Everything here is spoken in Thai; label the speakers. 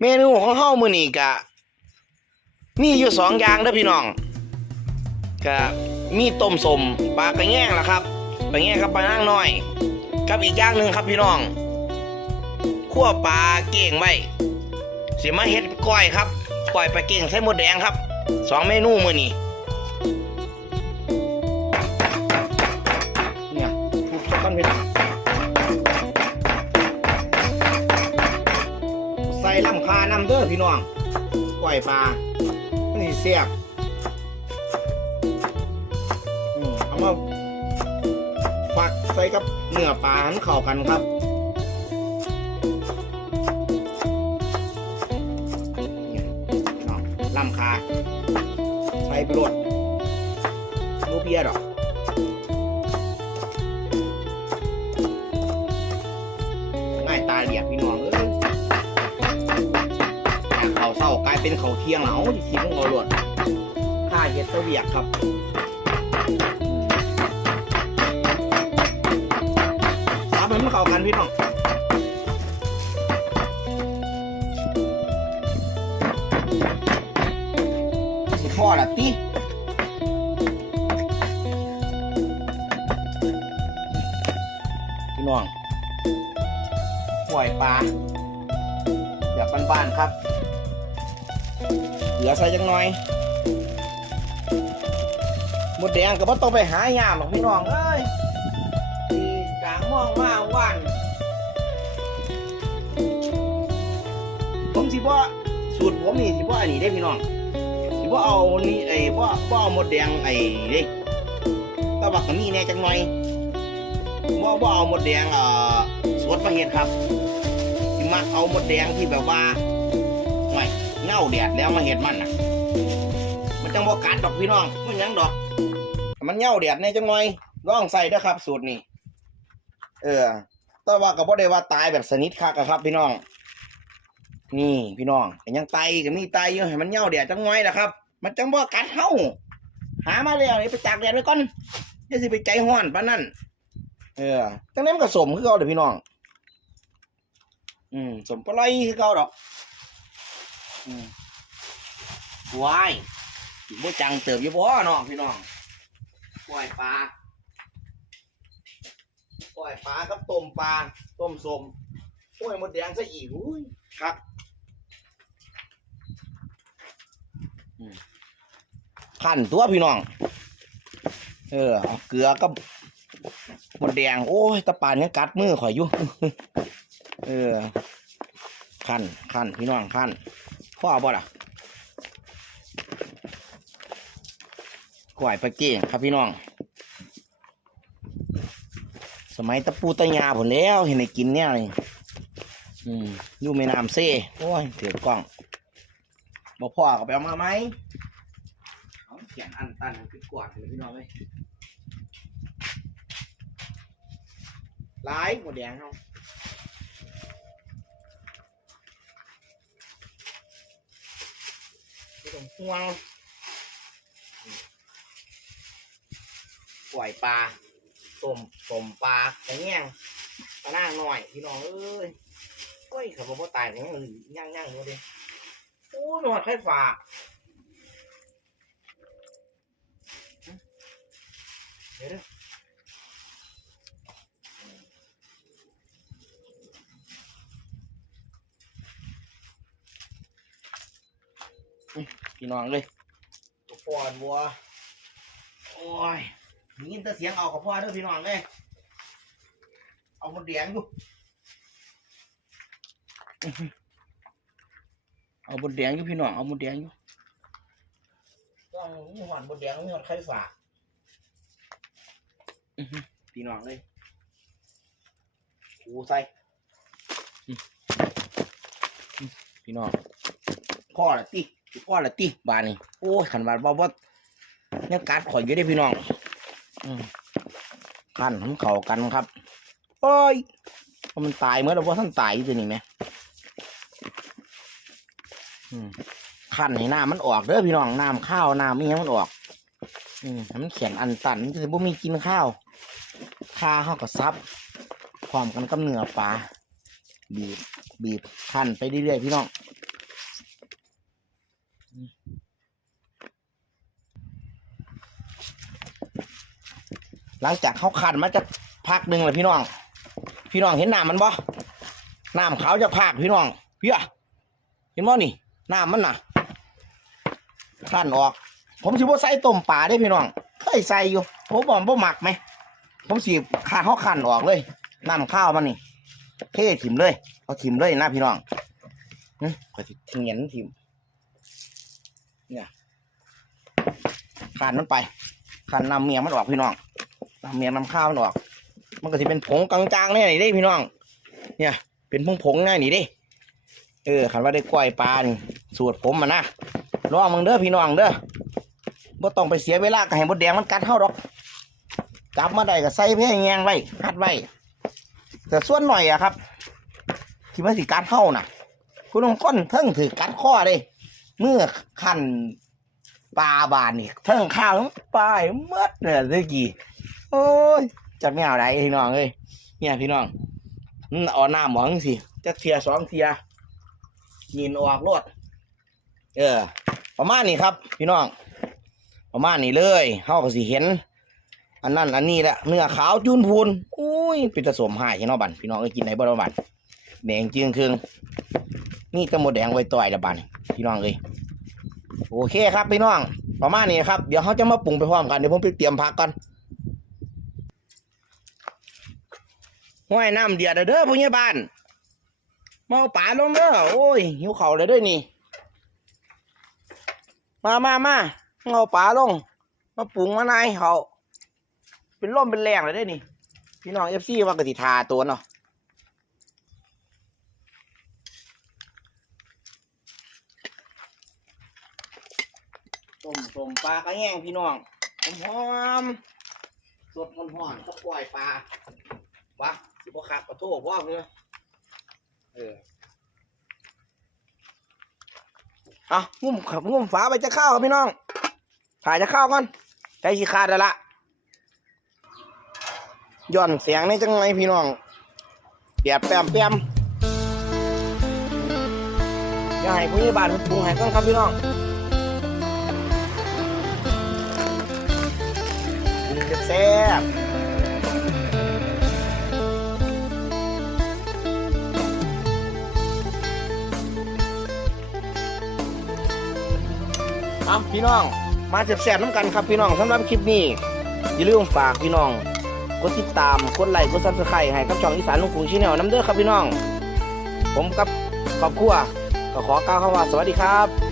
Speaker 1: เมนูของเฮามื้อนี้กะมีอยู่สองอย่างเด้อพี่น้องกะมีต้มสมปลากระแยงล่ะครับปลาแยงกับปลานางน้อย กับอีกอย่างหนึ่งครับพี่น้องคั่วปลาเก่งไว้สิมาเฮ็ดก้อยครับก้อยปลาเก่งใส่หมดแดงครับสองเมนูมื้อนี้เนี่ยทุกคนพี่น้อง ส่ลำคาน้ำเด้อพี่น้องก้อยปลานี่เสียบอืมเอามาฝักใส่กับเนื้อปลาหันเข้ากันครับเนาะลำคาใส่ไปรดโนเบียดอกง่ายตาเหลียกาเศร้ากลายเป็นเขาเที่ยงเอาที่ทิ้งเอาหลดข้าเฮ็ดเวียกครับซับให้มันเข้ากันพี่น้องสิพ่อละติพี่น้องปล่อยปลาแบบบ้านๆครับ เหลือใส่จังหน่อยหมดแดงก็บ่ต้องไปหายามหรอกพี่น้องเอ้ยที่กลางม่องมาว่านผมสิบ่สูตรผมนี่สิบ่อันนี้ได้พี่น้องสิบ่เอานี่ไอ้บ่บ่เอาหมดแดงไอ้นี่แตะวักก็มีแน่จังหน่อยบ่บ่เอาหมดแดงเอ่อสวดมาเฮ็ดครับสิมักเอาหมดแดงที่แบบว่า เงาแดดแล้วมาเฮ็ดมันน่ะ มันจังบ่กัดดอกพี่น้องมันยังดอก มันเงาแดดแหน่จังหน่อยลองใส่ด้อครับ สูตรนี้ เออ แต่ว่าก็บ่ได้ว่าตายแบบสนิทคักครับ พี่น้อง นี่พี่น้องยังไตก็มีไตอยู่ให้มันเหี่ยวแดดจังไงล่ะครับ มันจังบ่กัดเฮาหามาแล้วนี่ไปตากแดดไว้ก่อนเดี๋ยวสิไปใจห้อนปานนั้นเออจังนั้นมันก็สมคือเก่าเด้อพี่น้อง อืมสมปลาไหลคือเก่าดอก วายบ่จังเติบอยู่บ่เนาะพี่น้องปล่อยปลาปล่อยปลากับต้มปลาต้มสมโอ้ยหมดแดงซะอีกอุ้ยครับขั้นตัวพี่น้อง เออเอาเกลือกับหมดแดง โอ้ยตะปานยังกัดมือข่อยอยู่ เออขั้นขั้นพี่น้องขั้น พ่อบ่ล่ะกล้วยปลาเก้งครับพี่น้อง สมัยตะปูตะยาผมแล้วเห็นไอ้กินเนี่ยอืมอยู่แม่น้ำเซ่โอ้ยถือกล้องบอกพ่อก็ไปเอามาไหมเอาเขียนอันตันคือกวาดเลยพี่น้องเลยหลายหมดแดงเขา ไม่ต้องห่วงปล่อยปลาต้มต้มปลาแต่แง่งปลาหน้าหน่อยพี่น้องเอ้ยโอ้ยขับรถตายอย่างนี้ย่างย่างๆดูดิโอ้ยหนวดไข่ฝาเดี๋ยวเด้ออุ๊ย พี่น้องเลยตัวปอนวัวโอ้ยได้ยินแต่เสียงเอากับพ่อเด้อพี่น้องเลยเอาหมดแดงอยู่เอาบดแดงอยู่พี่น้องเอาบดแดงอยู่ต้องมีหอนบดแดงมีหอนไข่ฝาอื้อหือพี่น้องเลยกูใส่อื้ออื้อพี่น้องพ่อละติ พ่อละติบานนี่โอ้ยขันบานบอกว่ายังกัดข่อยอยู่ได้พี่น้องขันทำเข่ากันครับโอ้ยว่ามันตายเมื่อเราว่าท่านตายอยู่นี้ไหมขันให้น้ำมันออกเด้อพี่น้องน้ำข้าวน้ำมีให้มันออก อืมมันเขียนอันตันมันจะบ่มีกินข้าวข้าข้าวกับซับพร้อมกันกับเนื้อปลาบีบบีบขันไปเรื่อยๆพี่น้อง หลังจากเขาขันมาจะพักหนึ่งเลยพี่น้อง พี่น้องเห็นน้ำมันบ่น้ำขาจะพากพี่น้องพี่อะเห็นบ่นี่น้ำมันน่ะขันออก ผมสิบ่ใส่ต้มปลาได้พี่น้องเคยใส่อยู่ผมบอกบ่หมักไหมผมสิข้าเขาขันออกเลยน้ำข้าวมันนี่เทถิ่มเลยเอาถิ่มเลยนะพี่น้องอืมขอยสิทิ้งเงี้ยถิ่มเนี่ยขันมันไปขันน้ำเมียมันออกพี่น้อง เมียนำข้าวมันออก มันก็จะเป็นผงกลางๆเนี่ยนี่ได้พี่น้อง เนี่ย เป็นผงผงๆง่ายนี่ดิเออคันว่าได้กล้วยปลานี่สูตรผมมานะรองมึงเด้อพี่น้องเด้อบ่ต้องไปเสียเวลากับให้มดแดงมันกัดเฮาดอกจับมาได้ก็ใส่เพื่อแงงไว้หัดไว้แต่ส่วนหน่อยอะครับ ที่มันสิกัดเฮาน่ะ คุณลงก้นเทิงถือกัดข้อเลยเมื่อขันปลาบานนี่เทิงข้าวทั้งปลายเมื่อเนี่ยเมื่อกี้ โอ้ยจัดไม่เอาไรพี่น้องเอ้ยเนี่ยพี่น้องอืมเอาหน้าหมองสิจักเทียสองเทียยินออกรวดเออ ประมาณนี้ครับ พี่น้อง ประมาณนี้เลยเฮาก็สิเห็น อันนั้นอันนี้แหละเนื้อขาวจุนพูนอุ้ยเป็นตะสมหายใช่นาะบันพี่น้องเอ้กินได้บ่ละบันแดงจึงครึ่งนี่ตะหมดแดงไว้ต่อยละบันพี่น้องเอ้ยโอเคครับพี่น้อง ประมาณนี้ครับ เดี๋ยวเขาจะมาปรุงไปพร้อมกันเดี๋ยวผมไปเตรียมผักก่อน ห้วยน้ำเดือดเด้อผู้ใหญ่บ้านมาเอาป่าลงเด้อโอ้ยหิวเข่าวเลยเด้อนี่ มามามาเอาป่าลง มาปรุงมานายเขาเป็นร่มเป็นแรงเลยเด้อนี่ พี่น้องเอฟซีว่ากติทาตัวเนาะต้มต้มปลากระแยงพี่น้องหอมสดหอนๆก็ปล่อยปลา บคักขอโทษพ่อเพื่อเออเอางุ่มขับงุ่มฝาไปจะเข้าครับพี่น้องถ่ายจะเข้าก่อนใจสิขาดแล้วละย่อนเสียงในจังไงพี่น้องเปียบแปมแปมอย่าให้ผู้ใหญ่บ้านปรุงให้ก่อนครับพี่น้องปรุงแซ่บ ครับพี่น้อง มาแสบๆน้ำกันครับพี่น้องสำหรับคลิปนี้อย่าลืมฝากพี่น้องกดติดตามกดไลค์กดซับสไครต์ให้กับช่องอีสานลุงกรุงชิแนลน้ำเด้อครับพี่น้อง ผมกับครอบครัวก็ขอกล่าวคำว่าสวัสดีครับ